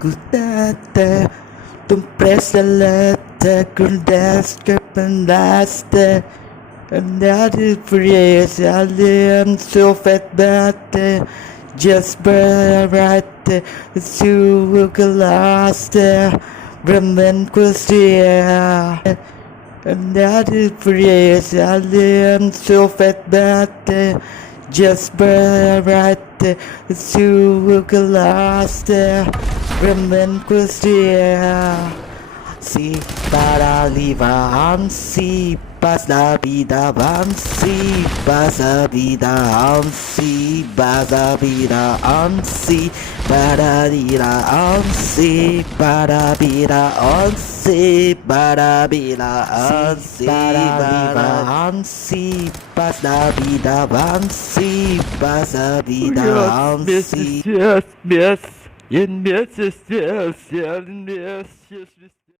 Gustate, tu presa letter, grandaste, pendaste, and that is praise, I am so fat bad, just right, to last, remember Christia, and that is praise, I am so fat bad, just right, to last, remember Christia. Si para livam, si pas la vida vam, si pas la vida si pas la vida si para vida si para vida si para vida si para si pas la vida vam, si pas la vida si Yes, yes, yes, yes, yes, yes, yes, yes, yes.